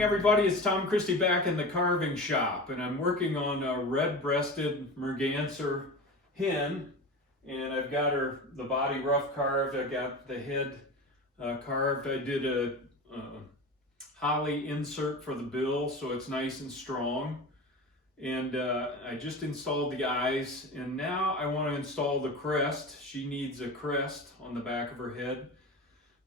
morning, everybody. It's Tom Christie back in the carving shop, and I'm working on a red-breasted Merganser hen, and I've got the body rough carved. I got the head carved. I did a holly insert for the bill, so it's nice and strong. And I just installed the eyes, and now I want to install the crest. She needs a crest on the back of her head.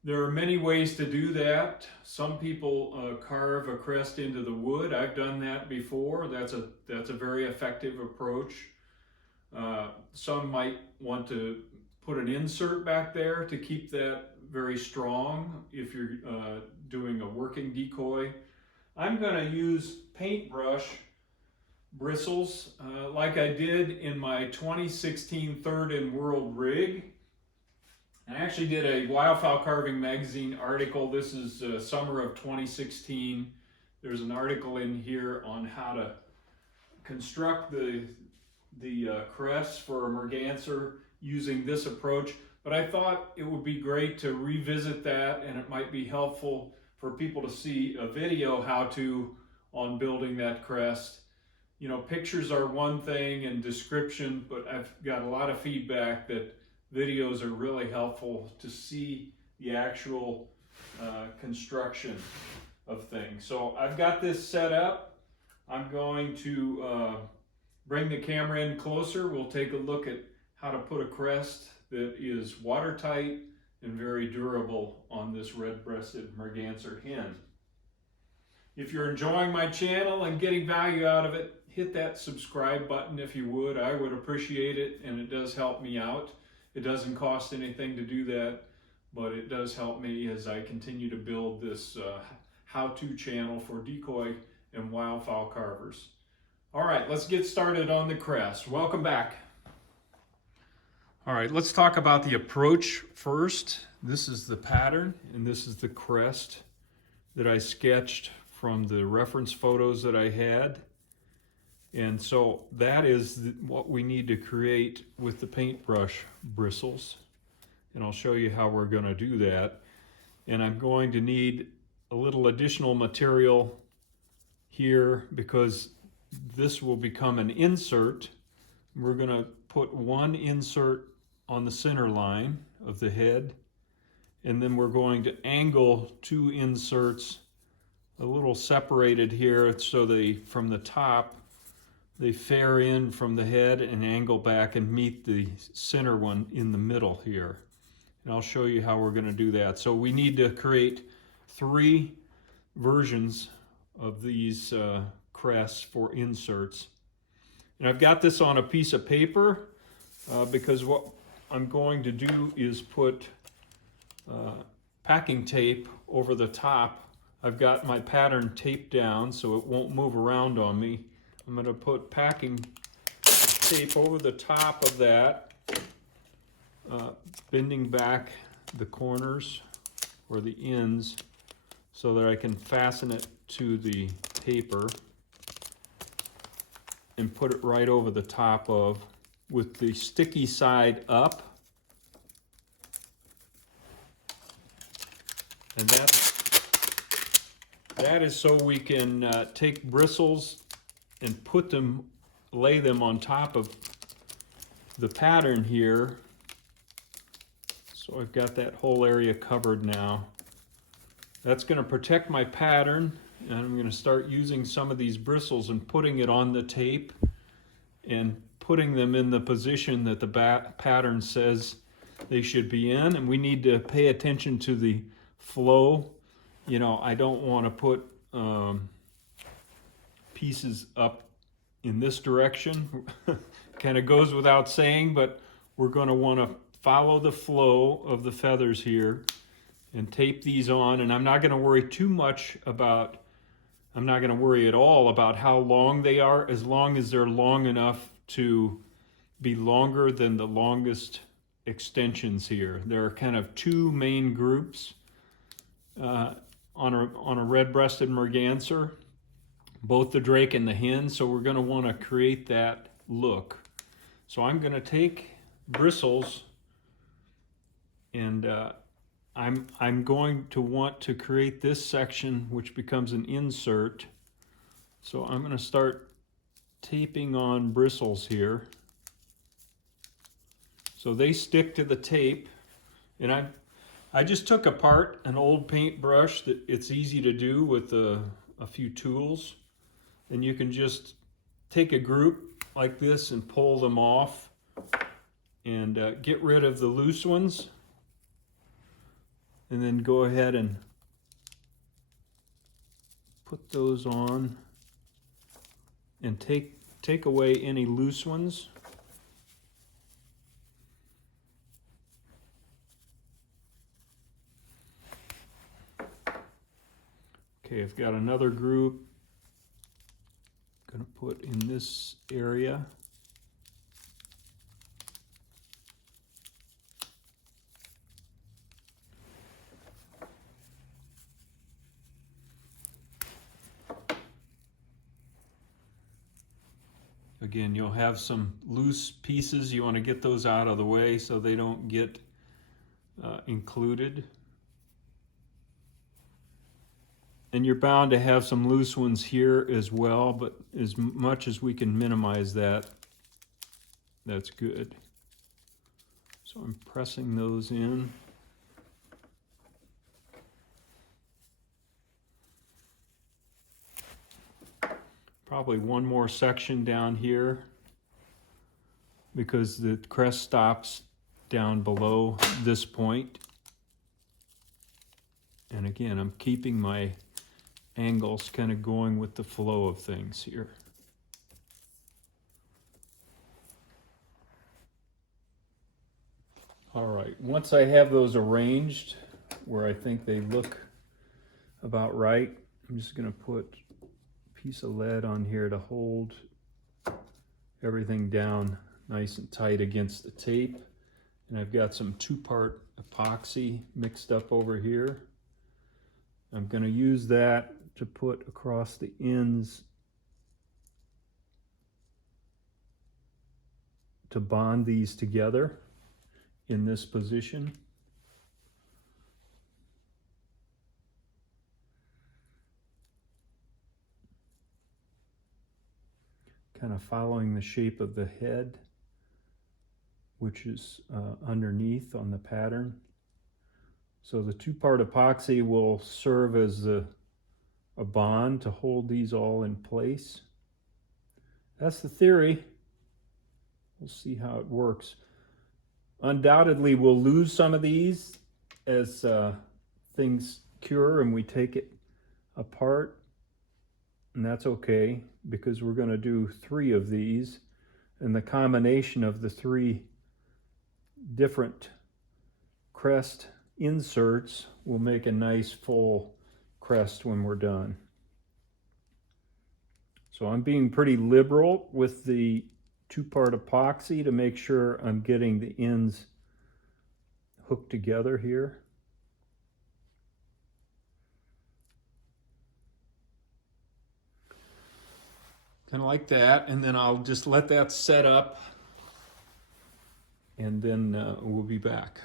There are many ways to do that. Some people carve a crest into the wood. I've done that before. That's a very effective approach. Some might want to put an insert back there to keep that very strong if you're doing a working decoy. I'm going to use paintbrush bristles like I did in my 2016 Third and World Rig. I actually did a Wildfowl Carving Magazine article. This is summer of 2016. There's an article in here on how to construct the crests for a Merganser using this approach. But I thought it would be great to revisit that, and it might be helpful for people to see a video how-to on building that crest. You know, pictures are one thing and description, but I've got a lot of feedback that videos are really helpful to see the actual construction of things. So I've got this set up. I'm going to bring the camera in closer. We'll take a look at how to put a crest that is watertight and very durable on this red-breasted Merganser hen. If you're enjoying my channel and getting value out of it, hit that subscribe button if you would. I would appreciate it, and it does help me out. It doesn't cost anything to do that, but it does help me as I continue to build this how-to channel for decoy and wildfowl carvers. All right, let's get started on the crest. Welcome back. All right, let's talk about the approach first. This is the pattern, and this is the crest that I sketched from the reference photos that I had. And so that is what we need to create with the paintbrush bristles. And I'll show you how we're going to do that. And I'm going to need a little additional material here because this will become an insert. We're going to put one insert on the center line of the head, and then we're going to angle two inserts a little separated here so they, from the top, they fare in from the head and angle back and meet the center one in the middle here. And I'll show you how we're going to do that. So we need to create three versions of these crests for inserts. And I've got this on a piece of paper because what I'm going to do is put packing tape over the top. I've got my pattern taped down so it won't move around on me. I'm going to put packing tape over the top of that, bending back the corners or the ends so that I can fasten it to the paper and put it right over the top of, with the sticky side up. And that is so we can take bristles and put them, lay them on top of the pattern here. So I've got that whole area covered now. That's going to protect my pattern, and I'm going to start using some of these bristles and putting it on the tape and putting them in the position that the pattern says they should be in. And we need to pay attention to the flow. You know, I don't want to put pieces up in this direction. Kind of goes without saying, but we're going to want to follow the flow of the feathers here and tape these on. And I'm not going to worry too much about, I'm not going to worry at all about how long they are, as long as they're long enough to be longer than the longest extensions here. There are kind of two main groups on a red-breasted Merganser, both the drake and the hen, so we're going to want to create that look. So I'm going to take bristles and I'm going to want to create this section which becomes an insert. So I'm going to start taping on bristles here. So they stick to the tape, and I just took apart an old paintbrush that it's easy to do with a few tools, and you can just take a group like this and pull them off and get rid of the loose ones, and then go ahead and put those on and take away any loose ones. Okay, I've got another group I'm going to put in this area. Again, you'll have some loose pieces. You want to get those out of the way so they don't get included. And you're bound to have some loose ones here as well, but as much as we can minimize that, that's good. So I'm pressing those in. Probably one more section down here because the crest stops down below this point. And again, I'm keeping my angles kind of going with the flow of things here. All right, once I have those arranged where I think they look about right, I'm just going to put a piece of lead on here to hold everything down nice and tight against the tape. And I've got some 2-part epoxy mixed up over here. I'm going to use that to put across the ends to bond these together in this position. Kind of following the shape of the head, which is underneath on the pattern. So the 2-part epoxy will serve as a bond to hold these all in place. That's the theory. We'll see how it works. Undoubtedly, we'll lose some of these as things cure and we take it apart. And that's okay, because we're going to do 3 of these. And the combination of the 3 different crest inserts will make a nice full crest when we're done. So I'm being pretty liberal with the 2-part epoxy to make sure I'm getting the ends hooked together here. Kind of like that, and then I'll just let that set up, and then we'll be back.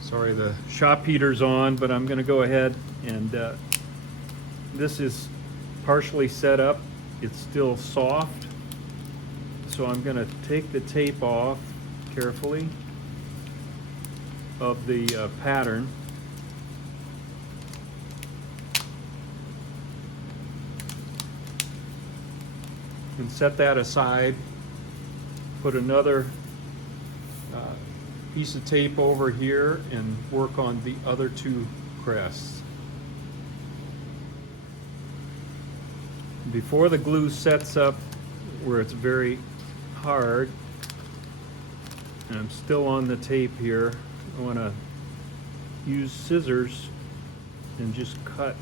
Sorry, the shop heater's on, but I'm going to go ahead and this is partially set up. It's still soft, so I'm going to take the tape off carefully of the pattern. And set that aside. Put another piece of tape over here and work on the other 2 crests. Before the glue sets up where it's very hard, and I'm still on the tape here, I want to use scissors and just cut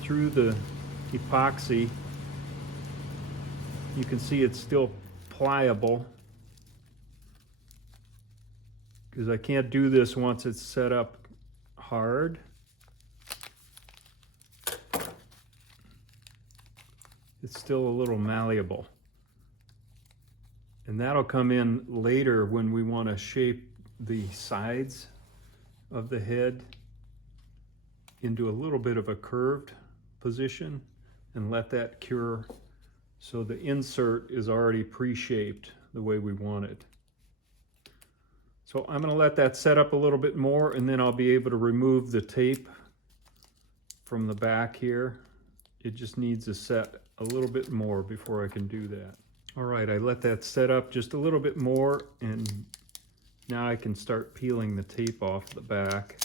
through the epoxy. You can see it's still pliable because I can't do this once it's set up hard. It's still a little malleable. And that'll come in later when we want to shape the sides of the head into a little bit of a curved position and let that cure so the insert is already pre-shaped the way we want it. So I'm going to let that set up a little bit more, and then I'll be able to remove the tape from the back here. It just needs to set a little bit more before I can do that. All right, I let that set up just a little bit more, and now I can start peeling the tape off the back.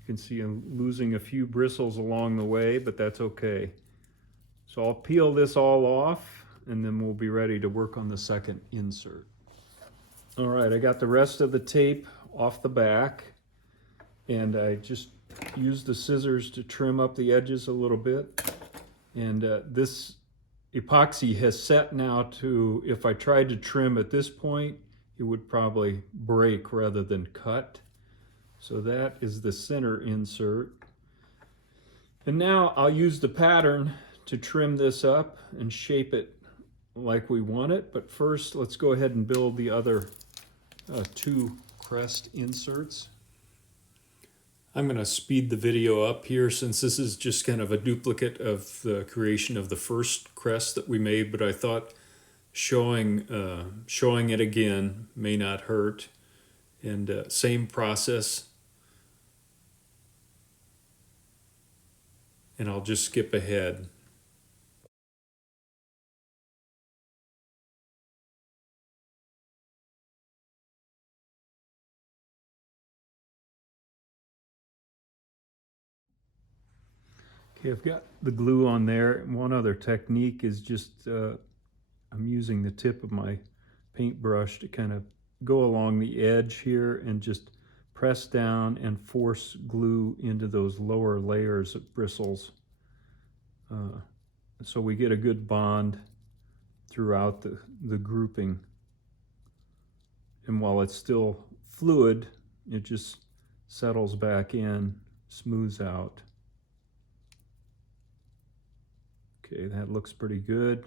You can see I'm losing a few bristles along the way, but that's okay. So I'll peel this all off, and then we'll be ready to work on the second insert. All right, I got the rest of the tape off the back, and I just used the scissors to trim up the edges a little bit. And this epoxy has set now to, if I tried to trim at this point, it would probably break rather than cut. So that is the center insert. And now I'll use the pattern to trim this up and shape it like we want it. But first, let's go ahead and build the other two crest inserts. I'm going to speed the video up here since this is just kind of a duplicate of the creation of the first crest that we made, but I thought showing it again may not hurt. And same process. And I'll just skip ahead. Okay, I've got the glue on there. One other technique is just I'm using the tip of my paintbrush to kind of go along the edge here and just press down and force glue into those lower layers of bristles. So we get a good bond throughout the grouping. And while it's still fluid, it just settles back in, smooths out. Okay, that looks pretty good.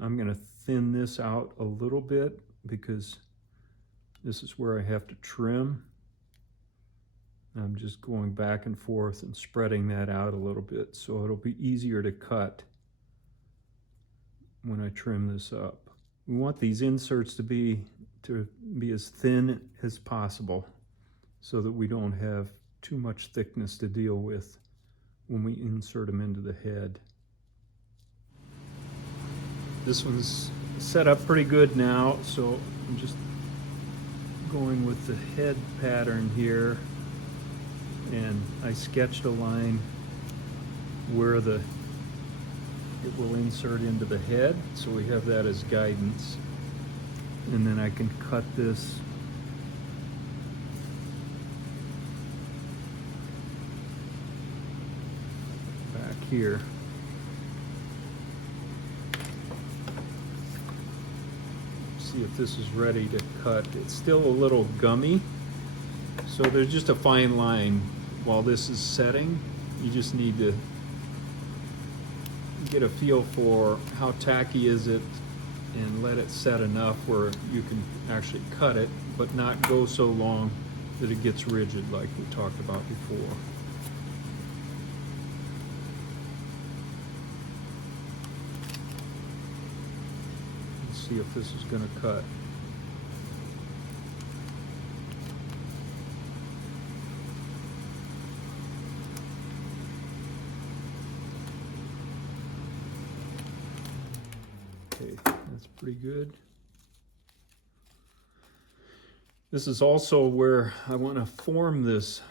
I'm going to thin this out a little bit because this is where I have to trim. I'm just going back and forth and spreading that out a little bit so it'll be easier to cut when I trim this up. We want these inserts to be as thin as possible so that we don't have too much thickness to deal with when we insert them into the head. This one's set up pretty good now, so I'm just going with the head pattern here, and I sketched a line where it will insert into the head, so we have that as guidance. And then I can cut this back here. See if this is ready to cut. It's still a little gummy, so there's just a fine line while this is setting. You just need to get a feel for how tacky is it and let it set enough where you can actually cut it, but not go so long that it gets rigid like we talked about before. Let's see if this is going to cut. Okay, that's pretty good. This is also where I want to form this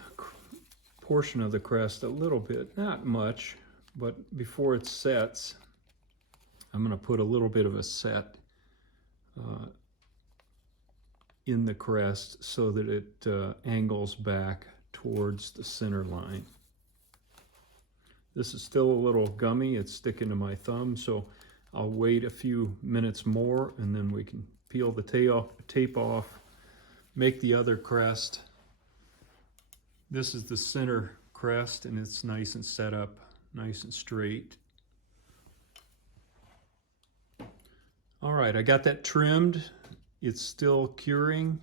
portion of the crest a little bit, not much, but before it sets, I'm going to put a little bit of a set in the crest so that it angles back towards the center line. This is still a little gummy, it's sticking to my thumb, so I'll wait a few minutes more and then we can peel the tape off, make the other crest. This is the center crest and it's nice and set up, nice and straight. All right, I got that trimmed. It's still curing,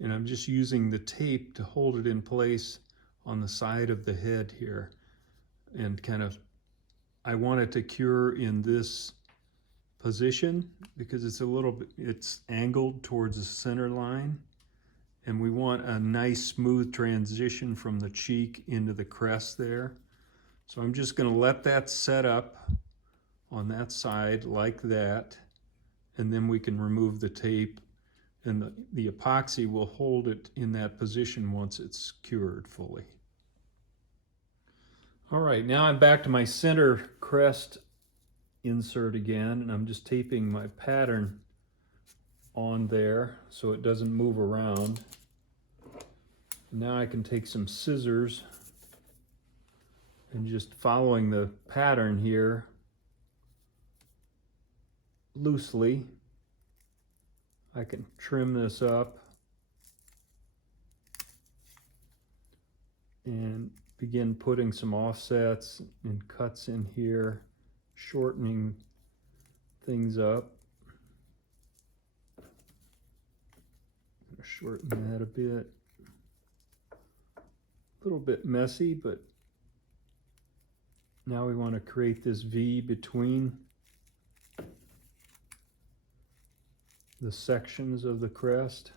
and I'm just using the tape to hold it in place on the side of the head here. And kind of, I want it to cure in this position because it's a little bit, it's angled towards the center line. And we want a nice smooth transition from the cheek into the crest there. So I'm just gonna let that set up on that side like that. And then we can remove the tape, and the epoxy will hold it in that position once it's cured fully. All right, now I'm back to my center crest insert again, and I'm just taping my pattern on there so it doesn't move around. Now I can take some scissors and just following the pattern here loosely, I can trim this up and begin putting some offsets and cuts in here, shortening things up. I'm gonna shorten that a bit. A little bit messy, but now we want to create this V between the sections of the crest.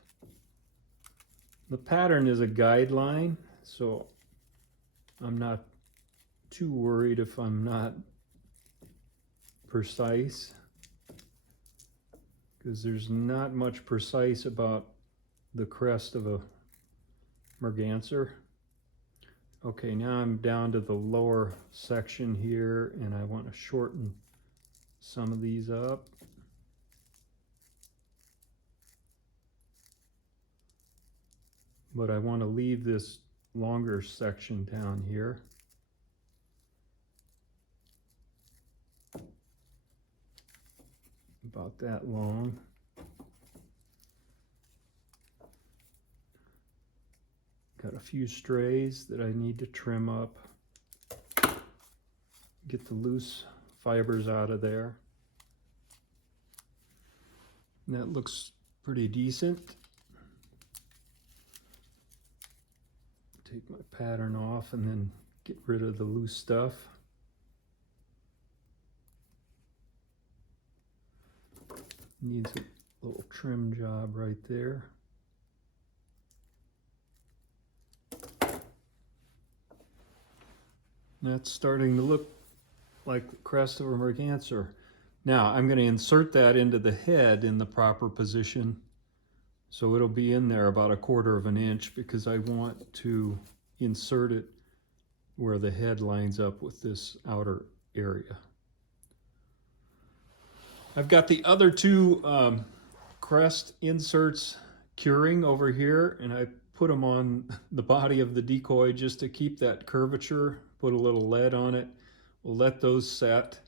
The pattern is a guideline, so I'm not too worried if I'm not precise, because there's not much precise about the crest of a merganser. Okay, now I'm down to the lower section here, and I want to shorten some of these up. But I want to leave this longer section down here. About that long. Got a few strays that I need to trim up. Get the loose fibers out of there. And that looks pretty decent. Take my pattern off and then get rid of the loose stuff. Needs a little trim job right there. That's starting to look like the crest of a merganser. Now I'm going to insert that into the head in the proper position. So it'll be in there about 1/4 of an inch because I want to insert it where the head lines up with this outer area. I've got the other two crest inserts curing over here, and I put them on the body of the decoy just to keep that curvature, put a little lead on it. We'll let those set,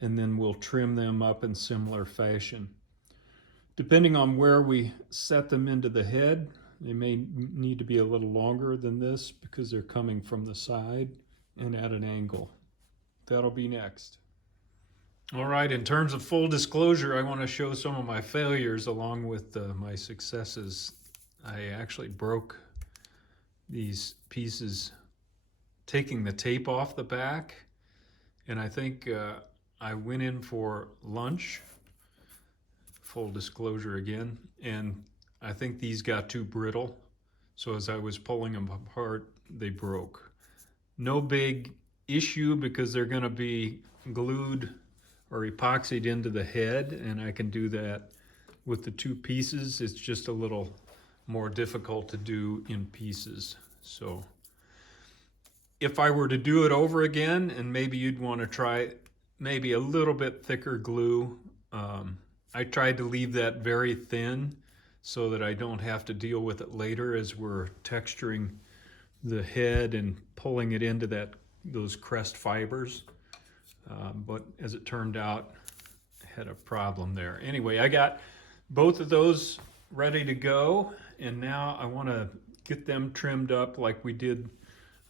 and then we'll trim them up in similar fashion. Depending on where we set them into the head, they may need to be a little longer than this because they're coming from the side and at an angle. That'll be next. All right, in terms of full disclosure, I want to show some of my failures along with my successes. I actually broke these pieces taking the tape off the back, and I think I went in for lunch. Full disclosure again, and I think these got too brittle, so as I was pulling them apart, they broke. No big issue because they're going to be glued or epoxied into the head, and I can do that with the two pieces. It's just a little more difficult to do in pieces. So if I were to do it over again, and maybe you'd want to try maybe a little bit thicker glue, I tried to leave that very thin so that I don't have to deal with it later as we're texturing the head and pulling it into those crest fibers. But as it turned out, I had a problem there. Anyway, I got both of those ready to go, and now I want to get them trimmed up like we did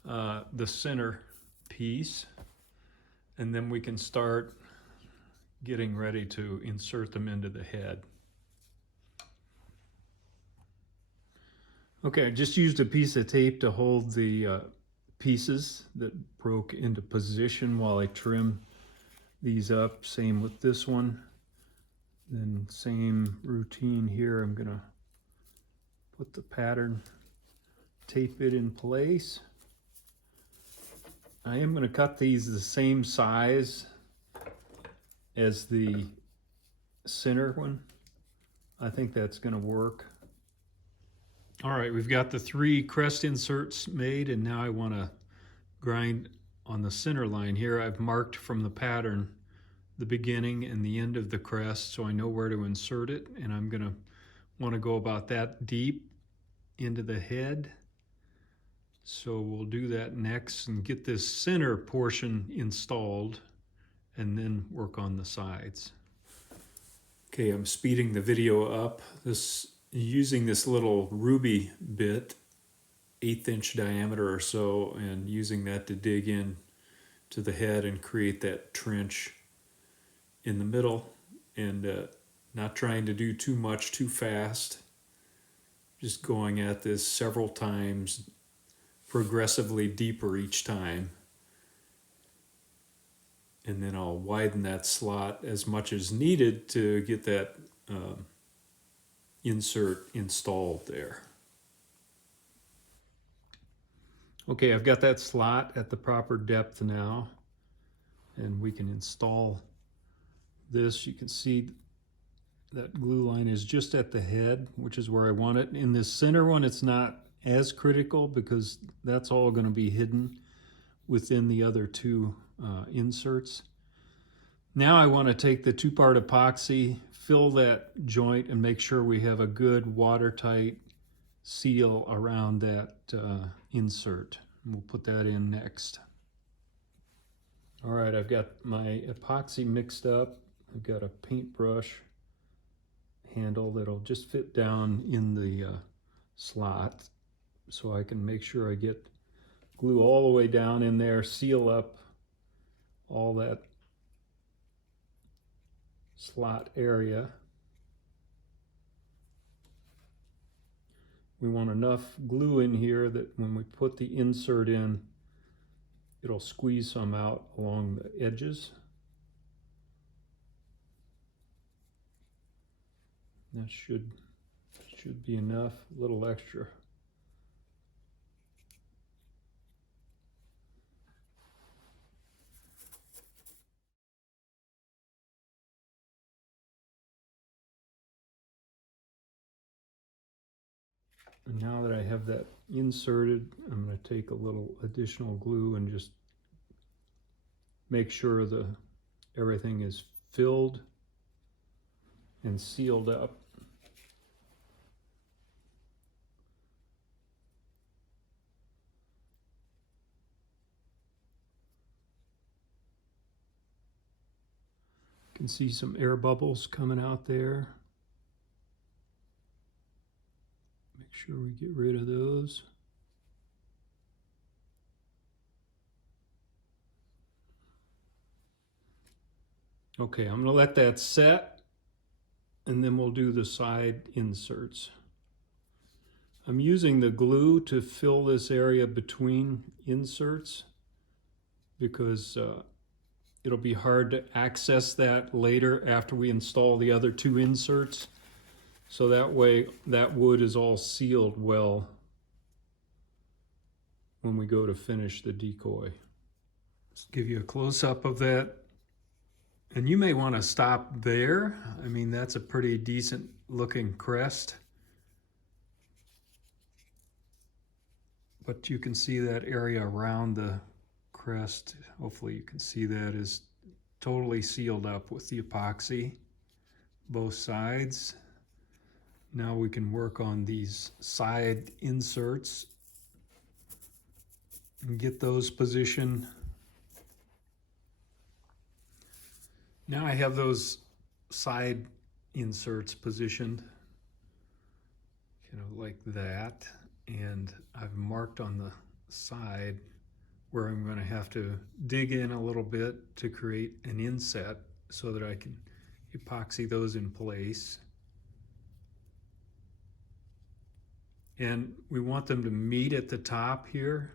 the center piece, and then we can start getting ready to insert them into the head. Okay, I just used a piece of tape to hold the pieces that broke into position while I trim these up. Same with this one. Then same routine here. I'm gonna put the pattern, tape it in place. I am gonna cut these the same size as the center one. I think that's gonna work. All right, we've got the 3 crest inserts made, and now I want to grind on the center line here. I've marked from the pattern the beginning and the end of the crest, so I know where to insert it, and I'm going to want to go about that deep into the head. So we'll do that next and get this center portion installed and then work on the sides. Okay, I'm speeding the video up. Using this little ruby bit, 1/8 inch diameter or so, and using that to dig in to the head and create that trench in the middle, and not trying to do too much too fast, just going at this several times, progressively deeper each time. And then I'll widen that slot as much as needed to get that insert installed there. Okay, I've got that slot at the proper depth now, and we can install this. You can see that glue line is just at the head, which is where I want it. In this center one, it's not as critical because that's all going to be hidden within the other 2 inserts. Now I want to take the 2-part epoxy, fill that joint, and make sure we have a good watertight seal around that insert. And we'll put that in next. All right, I've got my epoxy mixed up. I've got a paintbrush handle that'll just fit down in the slot, so I can make sure I get glue all the way down in there, seal up all that slot area. We want enough glue in here that when we put the insert in, it'll squeeze some out along the edges. That should be enough, a little extra. And now that I have that inserted, I'm going to take a little additional glue and just make sure everything is filled and sealed up. You can see some air bubbles coming out there. Make sure we get rid of those. Okay, I'm going to let that set, and then we'll do the side inserts. I'm using the glue to fill this area between inserts because it'll be hard to access that later after we install the other 2 inserts. So that way that wood is all sealed well when we go to finish the decoy. Let's give you a close-up of that. And you may want to stop there. I mean, that's a pretty decent looking crest. But you can see that area around the crest, hopefully you can see that, is totally sealed up with the epoxy, both sides. Now we can work on these side inserts and get those positioned. Now I have those side inserts positioned, like that, and I've marked on the side where I'm going to have to dig in a little bit to create an inset so that I can epoxy those in place. And we want them to meet at the top here,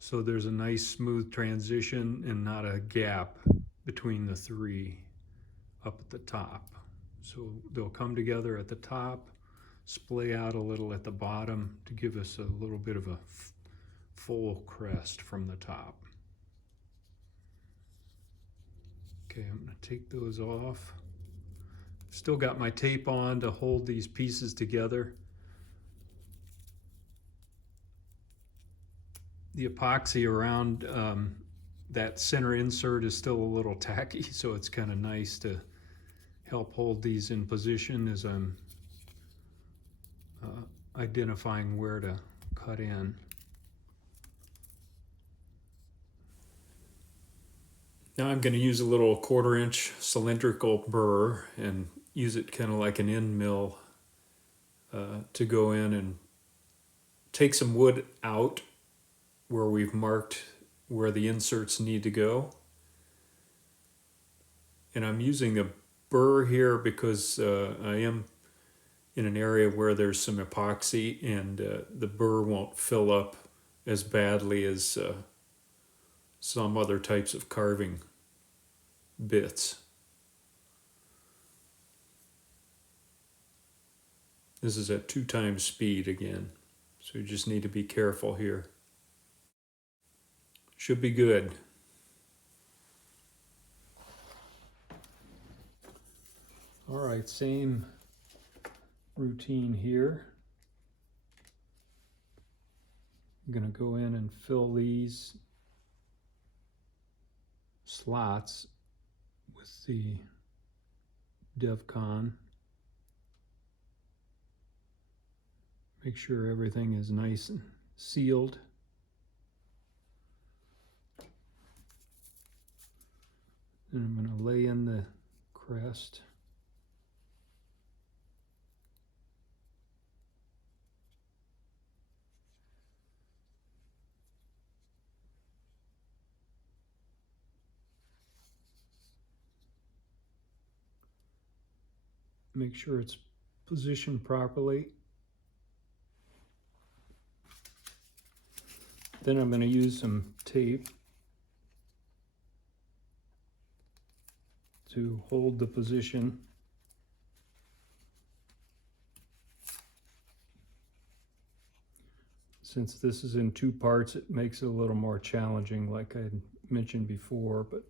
so there's a nice smooth transition and not a gap between the three up at the top. So they'll come together at the top, splay out a little at the bottom to give us a little bit of a full crest from the top. Okay, I'm going to take those off. Still got my tape on to hold these pieces together. The epoxy around that center insert is still a little tacky, so it's kind of nice to help hold these in position as I'm identifying where to cut in. Now I'm going to use a little 1/4 inch cylindrical burr and use it kind of like an end mill to go in and take some wood out where we've marked where the inserts need to go. And I'm using a burr here because I am in an area where there's some epoxy, and the burr won't fill up as badly as some other types of carving bits. This is at 2 times speed again, so you just need to be careful here. Should be good. All right, same routine here. I'm going to go in and fill these slots with the DevCon. Make sure everything is nice and sealed. Then I'm going to lay in the crest. Make sure it's positioned properly. Then I'm going to use some tape to hold the position. Since this is in 2 parts, it makes it a little more challenging, like I mentioned before, but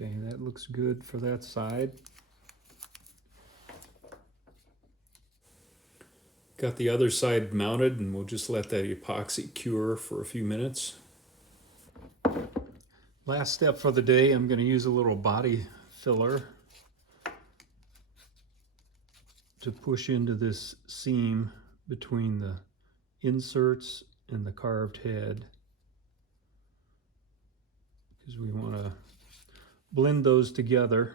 okay, that looks good for that side. Got the other side mounted, and we'll just let that epoxy cure for a few minutes. Last step for the day, I'm going to use a little body filler to push into this seam between the inserts and the carved head, because we want to blend those together.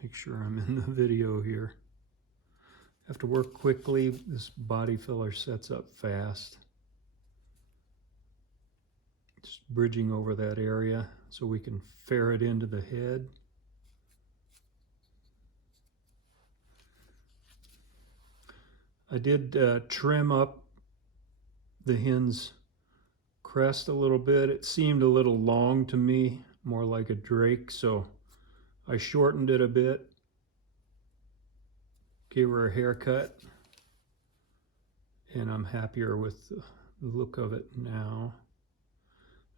Make sure I'm in the video here. Have to work quickly. This body filler sets up fast. Just bridging over that area so we can ferret into the head. I did trim up the hen's crest a little bit. It seemed a little long to me, more like a drake, so I shortened it a bit. Gave her a haircut, and I'm happier with the look of it now.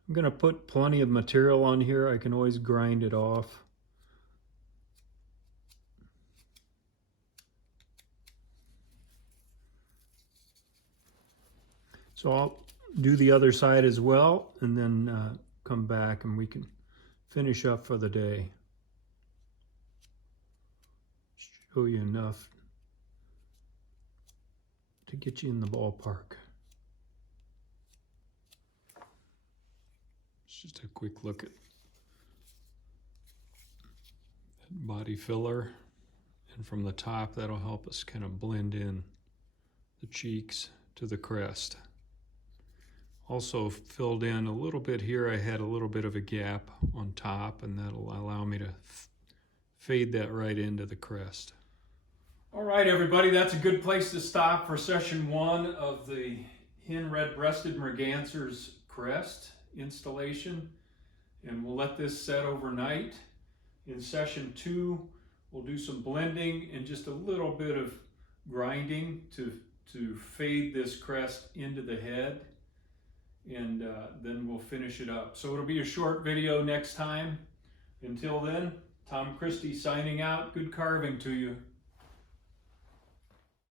I'm going to put plenty of material on here. I can always grind it off. So I'll do the other side as well, and then come back and we can finish up for the day. Show you enough to get you in the ballpark. Just a quick look at that body filler. And from the top, that'll help us kind of blend in the cheeks to the crest. Also filled in a little bit here. I had a little bit of a gap on top, and that'll allow me to fade that right into the crest. All right, everybody, that's a good place to stop for session 1 of the Hen Red-breasted Merganser's Crest installation. And we'll let this set overnight. In session 2, we'll do some blending and just a little bit of grinding to fade this crest into the head. And then we'll finish it up. So it'll be a short video next time. Until then, Tom Christie signing out. Good carving to you.